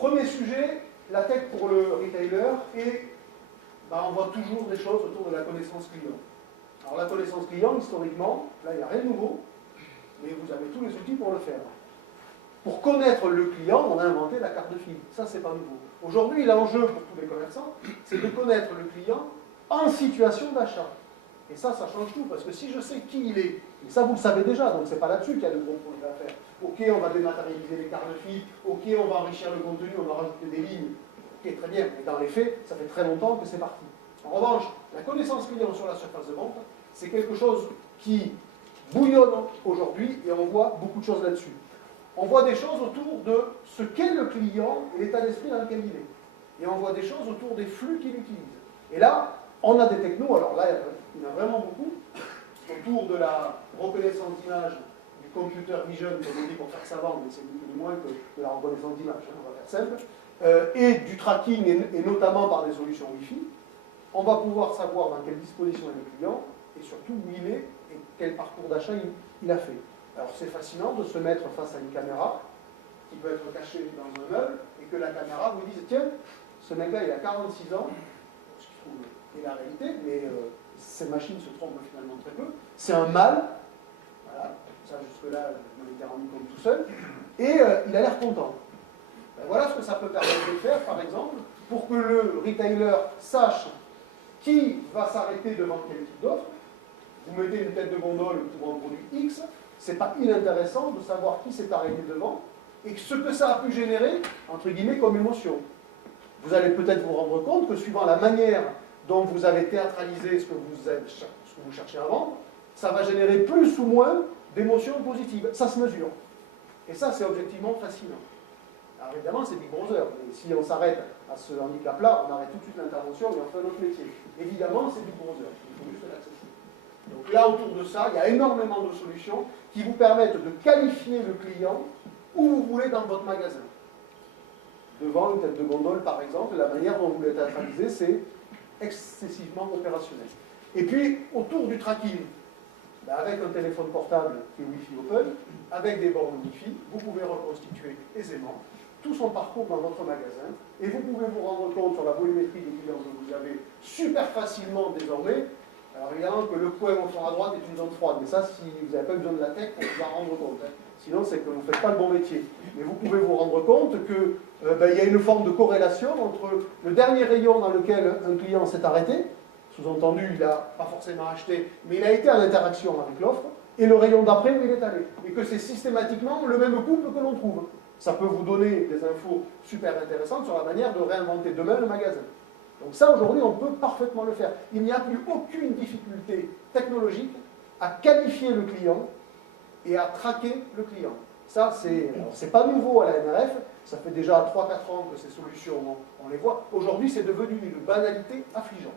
Premier sujet, la tech pour le retailer, et on voit toujours des choses autour de la connaissance client. Alors la connaissance client, historiquement, là il n'y a rien de nouveau, mais vous avez tous les outils pour le faire. Pour connaître le client, on a inventé la carte de file. Ça, c'est pas nouveau. Aujourd'hui, l'enjeu pour tous les commerçants, c'est de connaître le client en situation d'achat. Et ça change tout, parce que si je sais qui il est, et ça vous le savez déjà, donc c'est pas là-dessus qu'il y a de gros projets à faire. Ok, on va dématérialiser les cartes de file, ok, on va enrichir le contenu, on va rajouter des lignes, ok, très bien, mais dans les faits, ça fait très longtemps que c'est parti. En revanche, la connaissance client sur la surface de vente, c'est quelque chose qui bouillonne aujourd'hui, et on voit beaucoup de choses là-dessus. On voit des choses autour de ce qu'est le client et l'état d'esprit dans lequel il est. Et on voit des choses autour des flux qu'il utilise. Et là, on a des technos, alors là, il y en a vraiment beaucoup, autour de la reconnaissance d'image, du computer vision, comme on dit pour faire savant, mais c'est ni moins que de la reconnaissance d'image, on va faire simple, et du tracking, et notamment par des solutions Wi-Fi. On va pouvoir savoir dans quelle disposition est le client, et surtout où il est, et quel parcours d'achat il a fait. Alors c'est fascinant de se mettre face à une caméra qui peut être cachée dans un meuble et que la caméra vous dise tiens, ce mec-là il a 46 ans, ce qui trouve est la réalité, mais ces machines se trompent finalement très peu. C'est un mâle, voilà, ça jusque-là je m'en étais rendu compte tout seul, et il a l'air content. Ben, voilà ce que ça peut permettre de faire par exemple pour que le retailer sache qui va s'arrêter devant quel type d'offre. Vous mettez une tête de gondole pour un produit X, c'est pas inintéressant de savoir qui s'est arrêté devant et ce que ça a pu générer, entre guillemets, comme émotion. Vous allez peut-être vous rendre compte que suivant la manière dont vous avez théâtralisé ce que vous cherchez à vendre, ça va générer plus ou moins d'émotions positives. Ça se mesure. Et ça, c'est objectivement fascinant. Alors évidemment, c'est Big Brother. Et si on s'arrête à ce handicap-là, on arrête tout de suite l'intervention et on fait notre métier. Évidemment, c'est Big Brother. Il faut juste l'accepter. Donc là, autour de ça, il y a énormément de solutions qui vous permettent de qualifier le client où vous voulez dans votre magasin. Devant une tête de gondole, par exemple, la manière dont vous l'êtes théâtralisé, c'est excessivement opérationnel. Et puis, autour du tracking, avec un téléphone portable qui est Wi-Fi Open, avec des bornes Wi-Fi, vous pouvez reconstituer aisément tout son parcours dans votre magasin et vous pouvez vous rendre compte sur la volumétrie des clients que vous avez super facilement désormais. Alors évidemment que le coin au fond à droite est une zone froide, mais ça, si vous n'avez pas besoin de la tech pour vous en rendre compte. Sinon, c'est que vous ne faites pas le bon métier. Mais vous pouvez vous rendre compte qu'il y a une forme de corrélation entre le dernier rayon dans lequel un client s'est arrêté, sous-entendu, il n'a pas forcément acheté, mais il a été en interaction avec l'offre, et le rayon d'après où il est allé. Et que c'est systématiquement le même couple que l'on trouve. Ça peut vous donner des infos super intéressantes sur la manière de réinventer demain le magasin. Donc ça, aujourd'hui, on peut parfaitement le faire. Il n'y a plus aucune difficulté technologique à qualifier le client et à traquer le client. Ça, c'est pas nouveau à la NRF, ça fait déjà 3-4 ans que ces solutions, on les voit. Aujourd'hui, c'est devenu une banalité affligeante.